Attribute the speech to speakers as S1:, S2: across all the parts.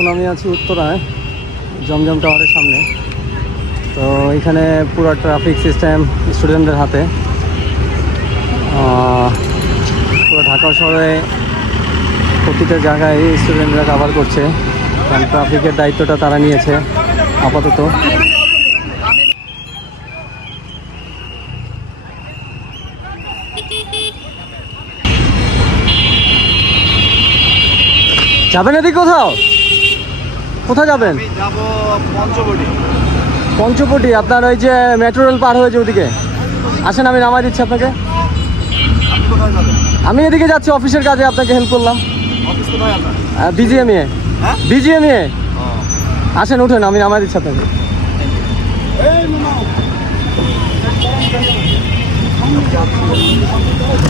S1: এখন আমি আছি উত্তরায়, জমজম টাওয়ারের সামনে। তো এখানে পুরো ট্রাফিক সিস্টেম স্টুডেন্টদের হাতে। পুরো ঢাকা শহরে প্রতিটা জায়গায় স্টুডেন্টরা কাভার করছে। কারণ ট্রাফিকের দায়িত্বটা তারা নিয়েছে, আপাতত। যাবেন এদিকে কোথাও? কোথায় যাবেন?
S2: যাব পঞ্চবটি।
S1: পঞ্চপটি আপনার ওই যে মেট্রো রেল পার হয়েছে ওদিকে। আসেন আমি নামাই দিচ্ছি আপনাকে। আমি এদিকে যাচ্ছি অফিসের কাজে আপনাকে হেল্প করলাম।
S2: আপনার?
S1: বিজিএমএ
S2: হ্যাঁ?
S1: বিজিএমএ আসেন উঠেন আমি নামাই দিচ্ছি আপনাকে।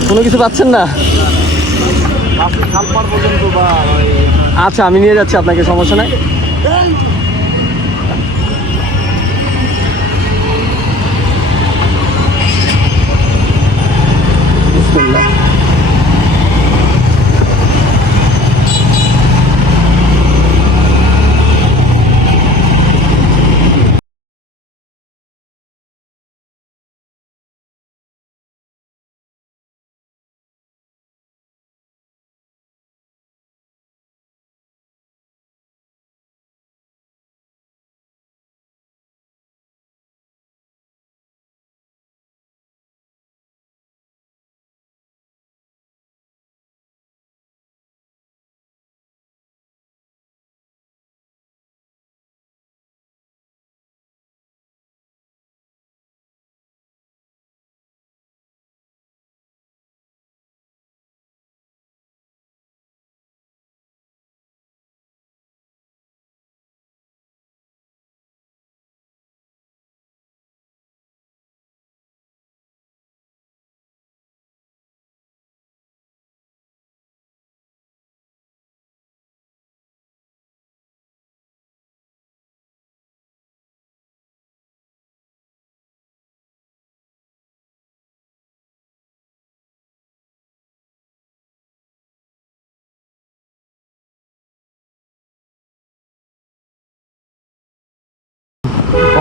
S1: কোনো কিছু পাচ্ছেন না? আচ্ছা আমি নিয়ে যাচ্ছি আপনাকে সমস্যা নাই।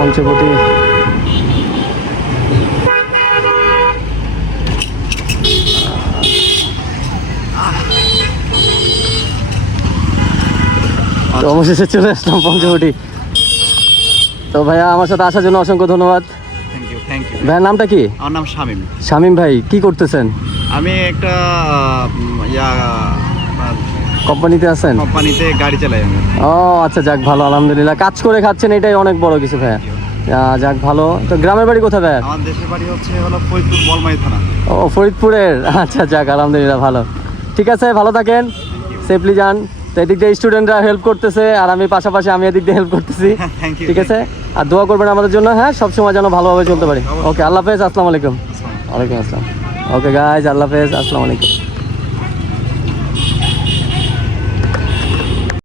S1: পঞ্চবটি তো অবশেষে চলে আসলাম পঞ্চবটি তো ভাইয়া আমার সাথে আসার জন্য অসংখ্য ধন্যবাদ। ভাইয়ার নামটা কি?
S2: আমার নাম শামীম।
S1: শামীম ভাই কি করতেছেন?
S2: আমি একটা ইয়া
S1: কোম্পানিতে আছেন?
S2: কোম্পানিতে গাড়ি চালাই আমি।
S1: ও আচ্ছা যাক ভালো আলহামদুলিল্লাহ। কাজ করে খাচ্ছেন এটাই অনেক বড় কিছু ভাইয়া। যাক ভালো। তো গ্রামের বাড়ি কোথায় ভাইয়া?
S2: আমার দেশের বাড়ি হচ্ছে হলো ফরিদপুর বলমাই থানা।
S1: ও ফরিদপুরের? আচ্ছা যাক আলহামদুলিল্লাহ ভালো। ঠিক আছে ভালো থাকেন। সেফলি যান। তো এদিক দিয়ে স্টুডেন্টরা হেল্প করতেছে আর আমি পাশাপাশি আমি এদিক দিয়ে হেল্প করতেছি। ঠিক আছে? আর দোয়া করবেন আমাদের জন্য হ্যাঁ? সবসময় যেন ভালোভাবে চলতে পারি। ওকে আল্লাহ হাফেজ আসসালামু আলাইকুম। ওয়ালাইকুম আসসালাম। ওকে গাইজ আল্লাহ হাফেজ আসসালামু আলাইকুম।